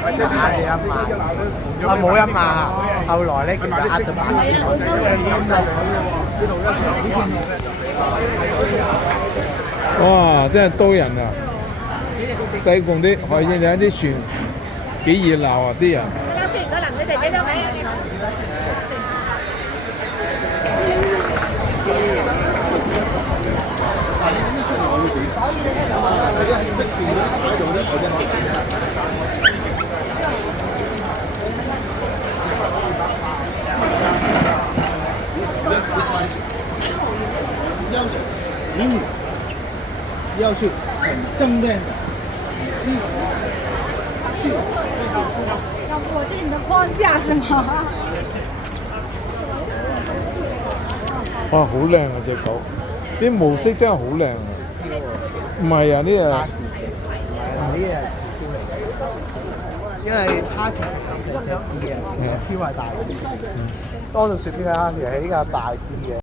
係啊嘛，我冇一嘛，後來咧其實呃咗8千蚊，哇！真係多人啊！西貢啲海鮮有啲船幾熱鬧啊！啲人。子女要去很正面的、积极去。要我进你的框架是吗？哇！好靚啊隻狗，啲毛色真係好靚啊！唔係啊，呢個呢個因為蝦條成隻啲嘅，雪飄係大啲，多數雪飄嘅蝦條係比較大啲嘅。